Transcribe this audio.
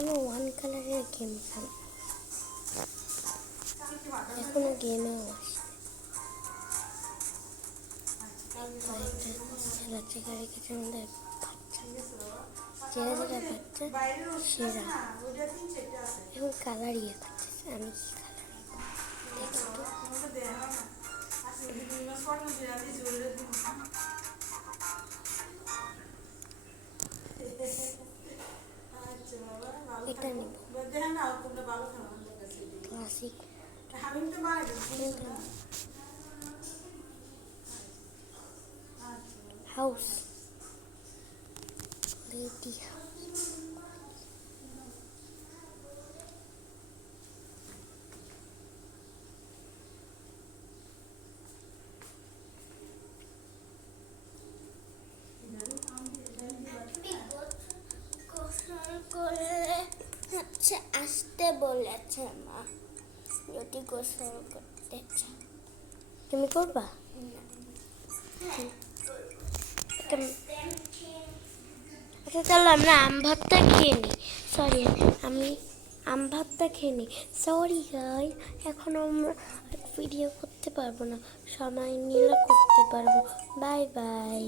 আমি ওয়ান কালারের গেম খেলি, এখনো গেমেও আসে। ছেলেছে গাড়ি কিছু আমাদের বাচ্চা, যারা যারা বাচ্চা সেরা এখন কালার ইয়ে করতেছে। আমি কি কালার এটা নেব, ক্লাসিক হাউস লেডি হাউস। হচ্ছে আসতে বলেছে মা, যদি গোসল করতে চাও। তুমি করবা? আচ্ছা চলো আমরা আম ভাতটা খেয়ে নিই। সরি, আমি আম ভাতটা খেয়ে নিই। সরি গাইস, এখন আমরা ভিডিও করতে পারবো না, সময় নিলে করতে পারবো। Bye bye.